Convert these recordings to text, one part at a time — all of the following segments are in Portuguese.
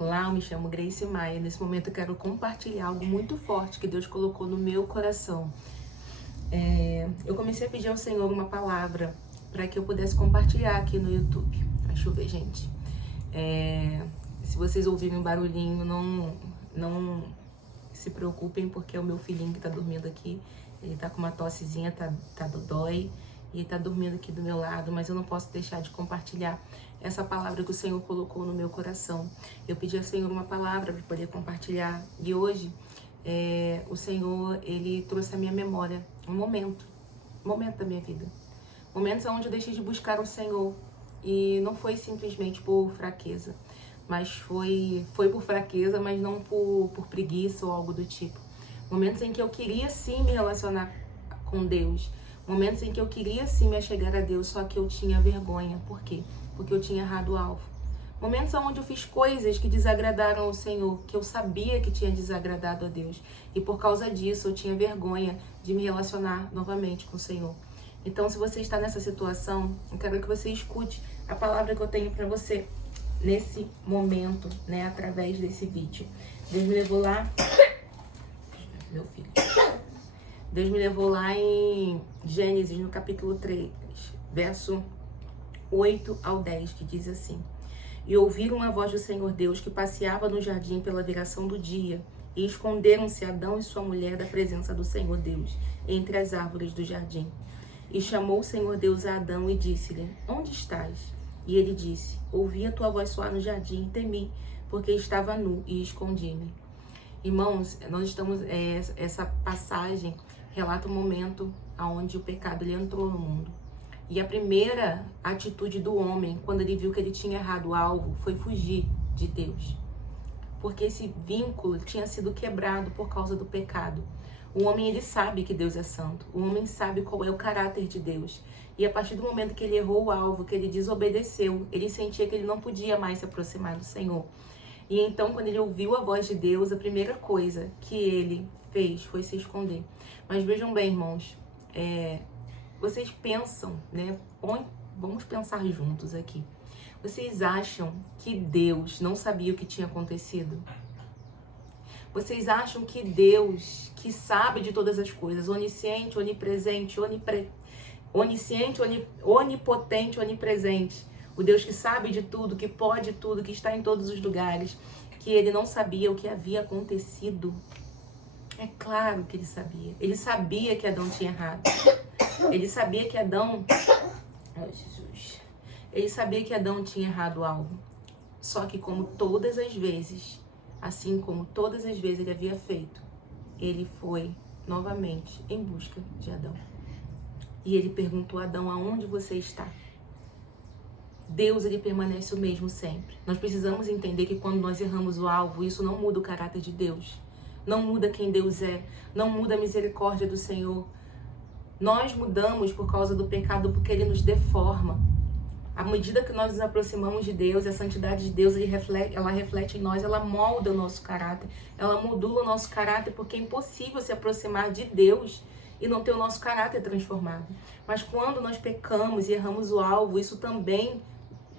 Olá, eu me chamo Grace Maia. Nesse momento eu quero compartilhar algo muito forte que Deus colocou no meu coração. Eu comecei a pedir ao Senhor uma palavra para que eu pudesse compartilhar aqui no YouTube. Vai chover, gente. Se vocês ouvirem um barulhinho, não se preocupem, porque é o meu filhinho que tá dormindo aqui. Ele tá com uma tossezinha, tá dodói, e ele tá dormindo aqui do meu lado, mas eu não posso deixar de compartilhar essa palavra que o Senhor colocou no meu coração. Eu pedi ao Senhor uma palavra para poder compartilhar, e hoje o Senhor, Ele trouxe à minha memória um momento da minha vida. Momentos onde eu deixei de buscar o Senhor, e não foi simplesmente por fraqueza, mas foi por fraqueza, mas não por preguiça ou algo do tipo. Momentos em que eu queria sim me relacionar com Deus, momentos em que eu queria sim me achegar a Deus, só que eu tinha vergonha. Por quê? Porque eu tinha errado o alvo. Momentos onde eu fiz coisas que desagradaram ao Senhor, que eu sabia que tinha desagradado a Deus, e por causa disso eu tinha vergonha de me relacionar novamente com o Senhor. Então, se você está nessa situação, eu quero que você escute a palavra que eu tenho para você nesse momento, né, através desse vídeo. Deus me levou lá, meu filho. Deus me levou lá em Gênesis, no capítulo 3, verso 8 ao 10, que diz assim: E ouviram a voz do Senhor Deus que passeava no jardim pela viração do dia, e esconderam-se Adão e sua mulher da presença do Senhor Deus, entre as árvores do jardim. E chamou o Senhor Deus a Adão e disse-lhe: Onde estás? E ele disse: Ouvi a tua voz soar no jardim e temi, porque estava nu e escondi-me. Irmãos, nós estamos, essa passagem relata o momento onde o pecado ele entrou no mundo. E a primeira atitude do homem, quando ele viu que ele tinha errado o alvo, foi fugir de Deus. Porque esse vínculo tinha sido quebrado por causa do pecado. O homem, ele sabe que Deus é santo. O homem sabe qual é o caráter de Deus. E a partir do momento que ele errou o alvo, que ele desobedeceu, ele sentia que ele não podia mais se aproximar do Senhor. E então, quando ele ouviu a voz de Deus, a primeira coisa que ele fez foi se esconder. Mas vejam bem, irmãos, vocês pensam, né? Vamos pensar juntos aqui. Vocês acham que Deus não sabia o que tinha acontecido? Vocês acham que Deus, que sabe de todas as coisas, onisciente, onipresente, onisciente, onipotente, onipresente, o Deus que sabe de tudo, que pode tudo, que está em todos os lugares, que ele não sabia o que havia acontecido? É claro que ele sabia. Ele sabia que Adão tinha errado. Ele sabia que Adão... Ai, Jesus. Ele sabia que Adão tinha errado o alvo. Só que como todas as vezes, assim como todas as vezes ele havia feito, ele foi novamente em busca de Adão. E ele perguntou a Adão: aonde você está? Deus, ele permanece o mesmo sempre. Nós precisamos entender que quando nós erramos o alvo, isso não muda o caráter de Deus. Não muda quem Deus é. Não muda a misericórdia do Senhor. Nós mudamos por causa do pecado, porque ele nos deforma. À medida que nós nos aproximamos de Deus, a santidade de Deus ela reflete em nós, ela molda o nosso caráter, ela modula o nosso caráter, porque é impossível se aproximar de Deus e não ter o nosso caráter transformado. Mas quando nós pecamos e erramos o alvo, isso também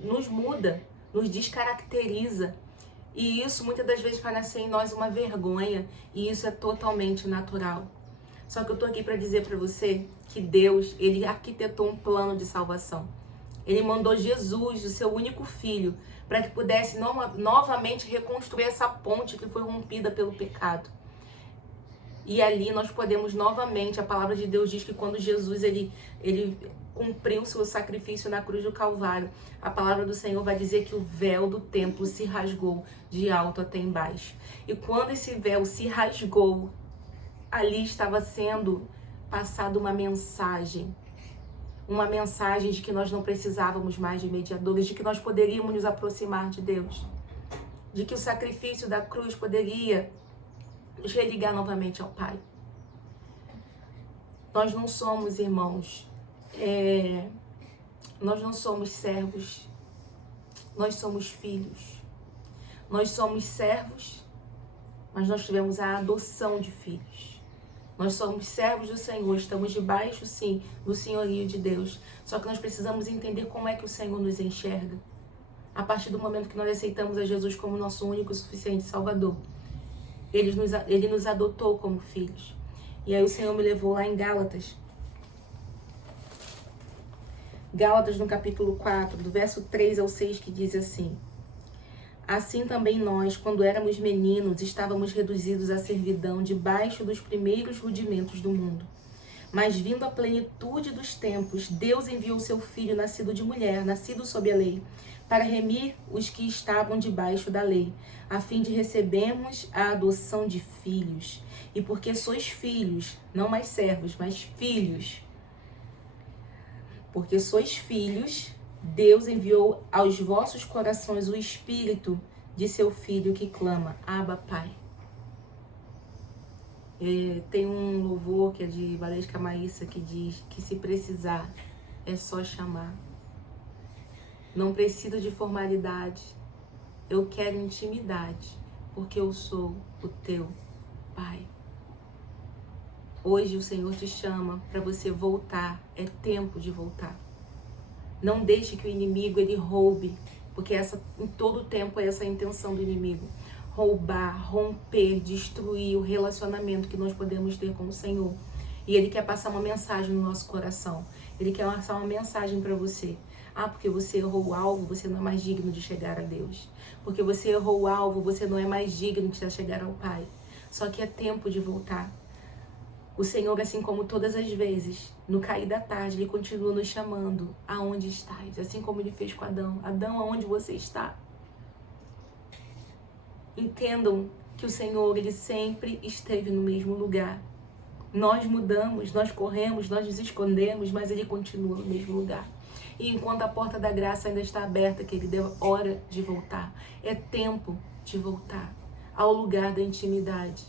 nos muda, nos descaracteriza. E isso muitas das vezes faz nascer em nós uma vergonha, e isso é totalmente natural. Só que eu tô aqui para dizer para você que Deus, ele arquitetou um plano de salvação. Ele mandou Jesus, o seu único filho, para que pudesse novamente reconstruir essa ponte que foi rompida pelo pecado. E ali nós podemos novamente, a palavra de Deus diz que quando Jesus ele cumpriu o seu sacrifício na cruz do Calvário, a palavra do Senhor vai dizer que o véu do templo se rasgou de alto até embaixo. E quando esse véu se rasgou, ali estava sendo passada uma mensagem de que nós não precisávamos mais de mediadores, de que nós poderíamos nos aproximar de Deus, de que o sacrifício da cruz poderia nos religar novamente ao Pai. Nós não somos, irmãos, nós não somos servos, nós somos filhos. Nós somos servos, mas nós tivemos a adoção de filhos. Nós somos servos do Senhor, estamos debaixo, sim, do senhorio de Deus. Só que nós precisamos entender como é que o Senhor nos enxerga. A partir do momento que nós aceitamos a Jesus como nosso único e suficiente Salvador, Ele nos adotou como filhos. E aí o Senhor me levou lá em Gálatas. Gálatas no capítulo 4, do verso 3 ao 6, que diz assim: assim também nós, quando éramos meninos, estávamos reduzidos à servidão debaixo dos primeiros rudimentos do mundo. Mas vindo a plenitude dos tempos, Deus enviou seu Filho, nascido de mulher, nascido sob a lei, para remir os que estavam debaixo da lei, a fim de recebermos a adoção de filhos. E porque sois filhos, não mais servos, mas filhos, porque sois filhos, Deus enviou aos vossos corações o Espírito de seu Filho que clama, Abba, Pai. Tem um louvor que é de Valesca Maíssa que diz que se precisar é só chamar. Não preciso de formalidade, eu quero intimidade, porque eu sou o teu Pai. Hoje o Senhor te chama para você voltar, é tempo de voltar. Não deixe que o inimigo ele roube, porque em todo tempo é essa a intenção do inimigo. Roubar, romper, destruir o relacionamento que nós podemos ter com o Senhor. E Ele quer passar uma mensagem no nosso coração. Ele quer passar uma mensagem para você. Porque você errou o alvo, você não é mais digno de chegar a Deus. Porque você errou o alvo, você não é mais digno de chegar ao Pai. Só que é tempo de voltar. O Senhor, assim como todas as vezes, no cair da tarde, Ele continua nos chamando. Aonde estás? Assim como Ele fez com Adão. Adão, aonde você está? Entendam que o Senhor, Ele sempre esteve no mesmo lugar. Nós mudamos, nós corremos, nós nos escondemos, mas Ele continua no mesmo lugar. E enquanto a porta da graça ainda está aberta, querido, é hora de voltar. É tempo de voltar ao lugar da intimidade.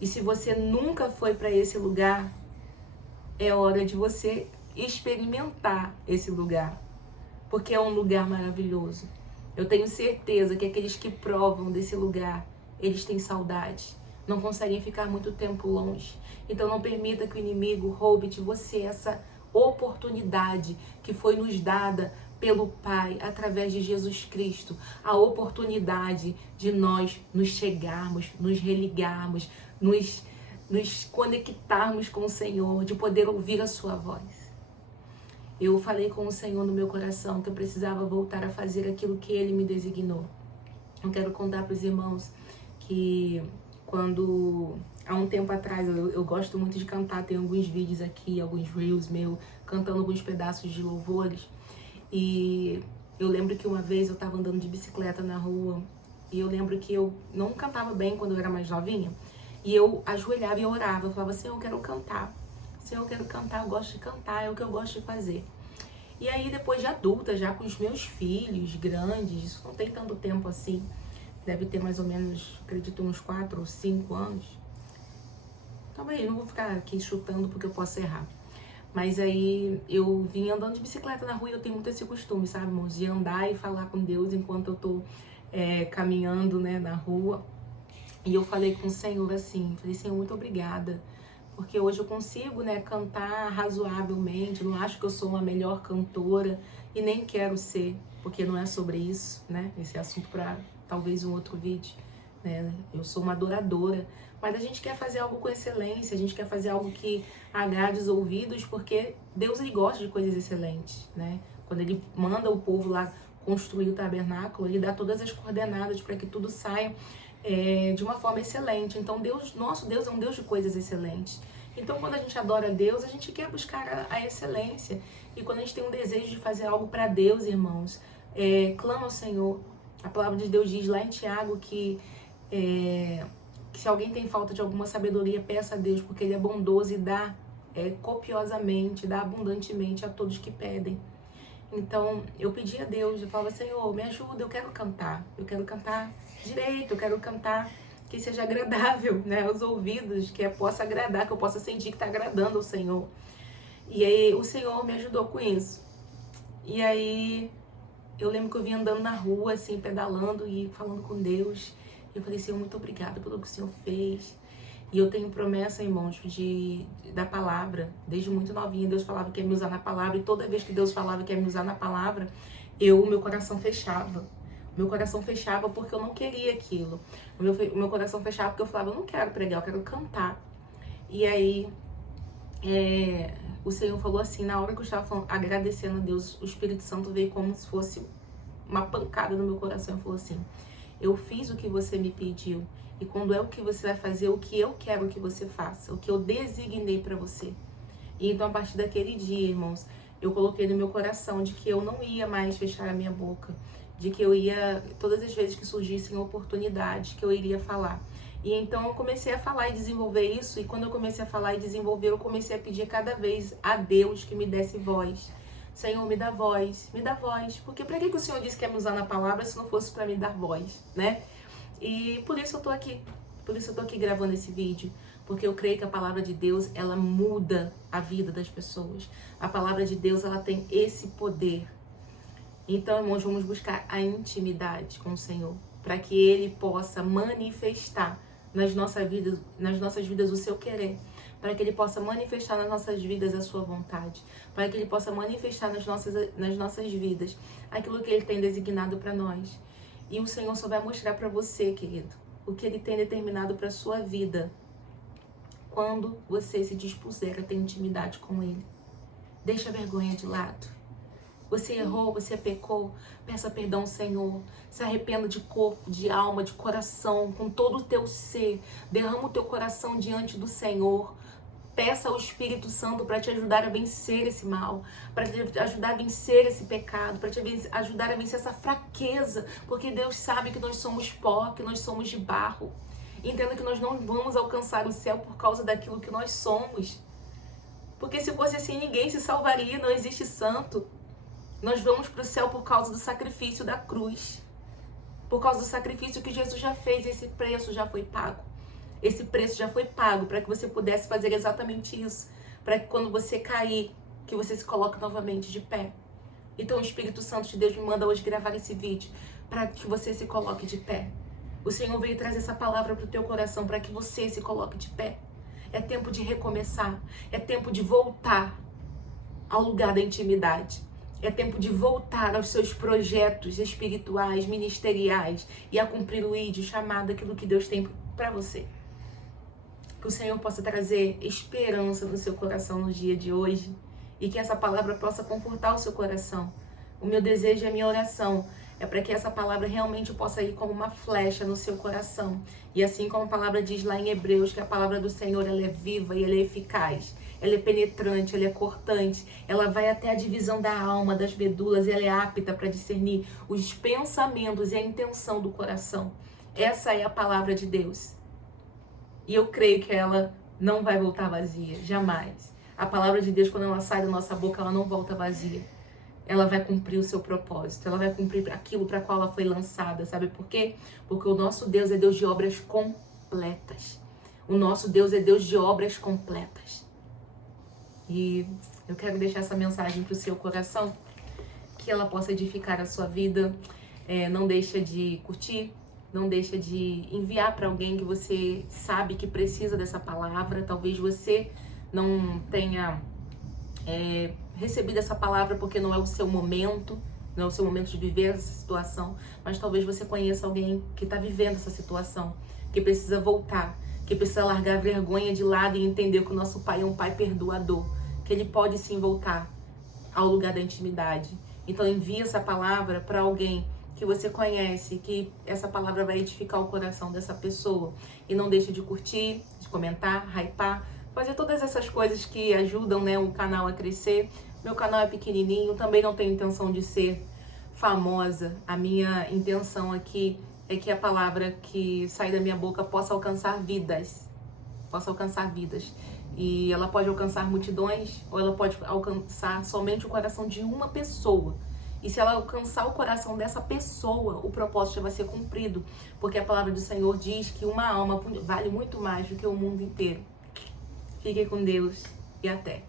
E se você nunca foi para esse lugar, é hora de você experimentar esse lugar. Porque é um lugar maravilhoso. Eu tenho certeza que aqueles que provam desse lugar, eles têm saudade. Não conseguem ficar muito tempo longe. Então não permita que o inimigo roube de você essa oportunidade que foi nos dada pelo Pai através de Jesus Cristo. A oportunidade de nós nos chegarmos, nos religarmos, nos conectarmos com o Senhor, de poder ouvir a sua voz. Eu falei com o Senhor no meu coração que eu precisava voltar a fazer aquilo que Ele me designou. Eu quero contar para os irmãos que há um tempo atrás, eu gosto muito de cantar, tem alguns vídeos aqui, alguns reels meus, cantando alguns pedaços de louvores. E eu lembro que uma vez eu estava andando de bicicleta na rua, e eu lembro que eu não cantava bem quando eu era mais novinha, e eu ajoelhava e orava, eu falava assim, eu quero cantar. Eu quero cantar, eu gosto de cantar, é o que eu gosto de fazer. E aí depois de adulta, já com os meus filhos grandes, isso não tem tanto tempo assim, deve ter mais ou menos, acredito, uns 4 ou 5 anos. Talvez, não vou ficar aqui chutando porque eu posso errar. Mas aí eu vim andando de bicicleta na rua e eu tenho muito esse costume, sabe, irmãos? De andar e falar com Deus enquanto eu tô caminhando, né, na rua. E eu falei com o Senhor assim, falei, Senhor, muito obrigada. Porque hoje eu consigo, né, cantar razoavelmente, não acho que eu sou uma melhor cantora e nem quero ser, porque não é sobre isso, né? Esse é assunto para talvez um outro vídeo, né? Eu sou uma adoradora, mas a gente quer fazer algo com excelência, a gente quer fazer algo que agrade os ouvidos, porque Deus ele gosta de coisas excelentes, né? Quando Ele manda o povo lá construir o tabernáculo, Ele dá todas as coordenadas para que tudo saia de uma forma excelente. Então nosso Deus é um Deus de coisas excelentes. Então quando a gente adora a Deus, a gente quer buscar a excelência. E quando a gente tem um desejo de fazer algo para Deus, irmãos, clama ao Senhor. A palavra de Deus diz lá em Tiago que se alguém tem falta de alguma sabedoria, peça a Deus, porque Ele é bondoso e dá copiosamente, dá abundantemente a todos que pedem. Então eu pedi a Deus, eu falava, Senhor, me ajuda, eu quero cantar direito, eu quero cantar que seja agradável, né, aos ouvidos, que eu possa agradar, que eu possa sentir que está agradando ao Senhor. E aí o Senhor me ajudou com isso. E aí eu lembro que eu vim andando na rua, assim, pedalando e falando com Deus. E eu falei, Senhor, muito obrigada pelo que o Senhor fez. E eu tenho promessa, irmãos, da palavra. Desde muito novinha, Deus falava que ia me usar na palavra. E toda vez que Deus falava que ia me usar na palavra, meu coração fechava. Meu coração fechava porque eu não queria aquilo. O meu coração fechava porque eu falava, eu não quero pregar, eu quero cantar. E aí, o Senhor falou assim, na hora que eu estava agradecendo a Deus, o Espírito Santo veio como se fosse uma pancada no meu coração e falou assim, eu fiz o que você me pediu. E quando é o que você vai fazer, o que eu quero que você faça, o que eu designei para você. E então, a partir daquele dia, irmãos, eu coloquei no meu coração de que eu não ia mais fechar a minha boca, de que eu ia, todas as vezes que surgissem oportunidades, que eu iria falar. E então eu comecei a falar e desenvolver isso, e quando eu comecei a falar e desenvolver, eu comecei a pedir cada vez a Deus que me desse voz. Senhor, me dá voz, porque para que o Senhor disse que ia me usar na palavra se não fosse para me dar voz, né? E por isso eu tô aqui, gravando esse vídeo, porque eu creio que a palavra de Deus, ela muda a vida das pessoas. A palavra de Deus, ela tem esse poder. Então, irmãos, vamos buscar a intimidade com o Senhor, para que Ele possa manifestar nas nossas vidas o seu querer, para que Ele possa manifestar nas nossas vidas a sua vontade, para que Ele possa manifestar nas nossas vidas aquilo que Ele tem designado para nós. E o Senhor só vai mostrar para você, querido, o que Ele tem determinado para a sua vida, quando você se dispuser a ter intimidade com Ele. Deixa a vergonha de lado. Você errou, você pecou, peça perdão ao Senhor, se arrependa de corpo, de alma, de coração, com todo o teu ser, derrama o teu coração diante do Senhor, peça ao Espírito Santo para te ajudar a vencer esse mal, para te ajudar a vencer esse pecado, para te ajudar a vencer essa fraqueza, porque Deus sabe que nós somos pó, que nós somos de barro. Entenda que nós não vamos alcançar o céu por causa daquilo que nós somos, porque se fosse assim ninguém se salvaria, não existe santo. Nós vamos para o céu por causa do sacrifício da cruz. Por causa do sacrifício que Jesus já fez. Esse preço já foi pago. Esse preço já foi pago para que você pudesse fazer exatamente isso. Para que quando você cair, que você se coloque novamente de pé. Então o Espírito Santo de Deus me manda hoje gravar esse vídeo para que você se coloque de pé. O Senhor veio trazer essa palavra para o teu coração para que você se coloque de pé. É tempo de recomeçar. É tempo de voltar ao lugar da intimidade. É tempo de voltar aos seus projetos espirituais, ministeriais e a cumprir o ídio, chamado, aquilo que Deus tem para você. Que o Senhor possa trazer esperança no seu coração no dia de hoje e que essa palavra possa confortar o seu coração. O meu desejo e a minha oração é para que essa palavra realmente possa ir como uma flecha no seu coração. E assim como a palavra diz lá em Hebreus, que a palavra do Senhor ela é viva e ela é eficaz. Ela é penetrante, ela é cortante, ela vai até a divisão da alma, das medulas, e ela é apta para discernir os pensamentos e a intenção do coração. Essa é a palavra de Deus. E eu creio que ela não vai voltar vazia, jamais. A palavra de Deus, quando ela sai da nossa boca, ela não volta vazia. Ela vai cumprir o seu propósito, ela vai cumprir aquilo para qual ela foi lançada. Sabe por quê? Porque o nosso Deus é Deus de obras completas. O nosso Deus é Deus de obras completas. E eu quero deixar essa mensagem para o seu coração, que ela possa edificar a sua vida. Não deixa de curtir, não deixa de enviar para alguém que você sabe que precisa dessa palavra. Talvez você não tenha recebido essa palavra porque não é o seu momento, não é o seu momento de viver essa situação, mas talvez você conheça alguém que está vivendo essa situação, que precisa voltar, que precisa largar a vergonha de lado e entender que o nosso Pai é um Pai perdoador, que Ele pode sim voltar ao lugar da intimidade. Então envie essa palavra para alguém que você conhece, que essa palavra vai edificar o coração dessa pessoa. E não deixe de curtir, de comentar, hypar, fazer todas essas coisas que ajudam, né, o canal a crescer. Meu canal é pequenininho, também não tenho intenção de ser famosa. A minha intenção aqui é que a palavra que sai da minha boca possa alcançar vidas. E ela pode alcançar multidões ou ela pode alcançar somente o coração de uma pessoa. E se ela alcançar o coração dessa pessoa, o propósito já vai ser cumprido. Porque a palavra do Senhor diz que uma alma vale muito mais do que o mundo inteiro. Fique com Deus e até.